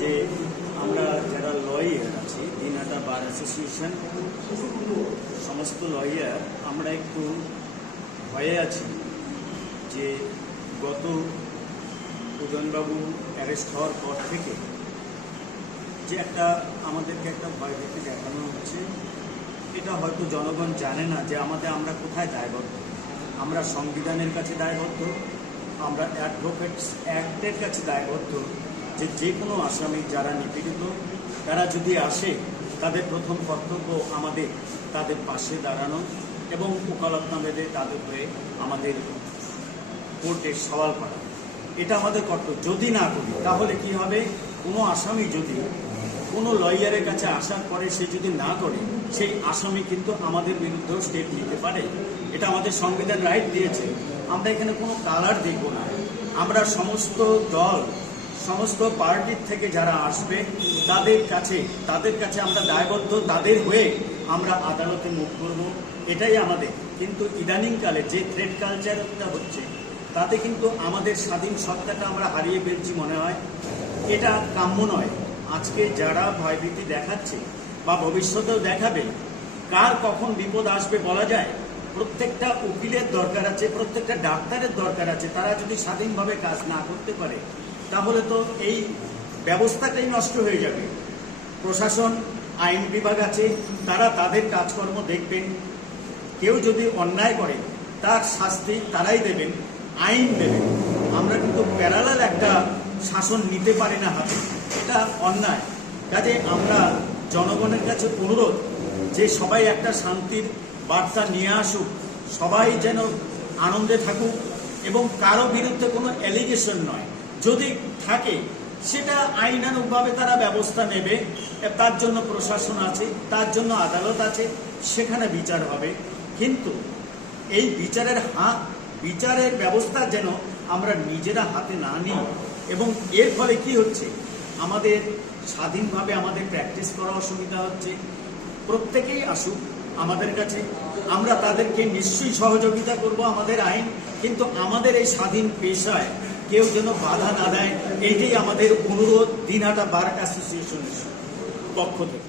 যে আমরা যারা লয়ার আছি, দিনহাটা বার অ্যাসোসিয়েশন সমস্ত লয়ার আমরা একটু ভয়ে আছি যে গত উদয়নবাবু অ্যারেস্ট হওয়ার পর থেকে যে আমাদেরকে একটা ভয় ভীতি দেখানো হচ্ছে। এটা হয়তো জনগণ জানে না যে আমরা কোথায় দায়বদ্ধ। আমরা সংবিধানের কাছে দায়বদ্ধ, আমরা অ্যাডভোকেটস অ্যাক্টের কাছে দায়বদ্ধ যে কোনো আসামি যারা নিপীড়িত তারা যদি আসে তাদের প্রথম কর্তব্য আমাদের তাদের পাশে দাঁড়ানো এবং ওকালতনামা তাদের হয়ে আমাদের কোর্টে সওয়াল করা। এটা আমাদের কর্তব্য। যদি না করি তাহলে কি হবে, কোনো আসামি যদি কোনো লয়ারের কাছে আসার পরে সে যদি না করে, সেই আসামি কিন্তু আমাদের বিরুদ্ধেও স্টেপ নিতে পারে। এটা আমাদের সংবিধান রাইট দিয়েছে। আমরা এখানে কোনো কালার দেখব না। আমরা সমস্ত দল, সমস্ত পার্টির থেকে যারা আসবে তাদের কাছে আমরা দায়বদ্ধ, তাদের হয়ে আমরা আদালতে মুখ করব, এটাই আমাদের। কিন্তু ইদানিংকালে যে থ্রেড কালচারটা হচ্ছে তাতে কিন্তু আমাদের স্বাধীন সত্তাটা আমরা হারিয়ে ফেলছি মনে হয়। এটা কাম্য নয়। আজকে যারা ভয়ভীতি দেখাচ্ছে বা ভবিষ্যতেও দেখাবে, কার কখন বিপদ আসবে বলা যায়। প্রত্যেকটা উকিলের দরকার আছে, প্রত্যেকটা ডাক্তারের দরকার আছে। তারা যদি স্বাধীনভাবে কাজ না করতে পারে তাহলে তো এই ব্যবস্থাটাই নষ্ট হয়ে যাবে। প্রশাসন, আইন বিভাগ আছে, তারা তাদের কাজকর্ম দেখবেন। কেউ যদি অন্যায় করে তার শাস্তি তারাই দেবেন, আইন দেবেন। আমরা কিন্তু প্যারালাল একটা শাসন নিতে পারি না হাতে, এটা অন্যায়। কাজে আমরা জনগণের কাছে অনুরোধ যে সবাই একটা শান্তির বার্তা নিয়ে আসুক, সবাই যেন আনন্দে থাকুক এবং কারো বিরুদ্ধে কোনো অ্যালিগেশন নয়। যদি থাকে সেটা আইনানুগভাবে তারা ব্যবস্থা নেবে। তার জন্য প্রশাসন আছে, তার জন্য আদালত আছে, সেখানে বিচার হবে। কিন্তু এই বিচারের ব্যবস্থা যেন আমরা নিজেরা হাতে না নিই। এবং এর ফলে কি হচ্ছে, আমাদের স্বাধীনভাবে আমাদের প্র্যাকটিস করা অসুবিধা হচ্ছে। প্রত্যেকেই আসুক আমাদের কাছে, আমরা তাদেরকে নিশ্চয়ই সহযোগিতা করব আমাদের আইন, কিন্তু আমাদের এই স্বাধীন পেশায় কেউ যেন বাধা না দেয়, এইটাই আমাদের অনুরোধ দিনহাটা বার অ্যাসোসিয়েশনের পক্ষ থেকে।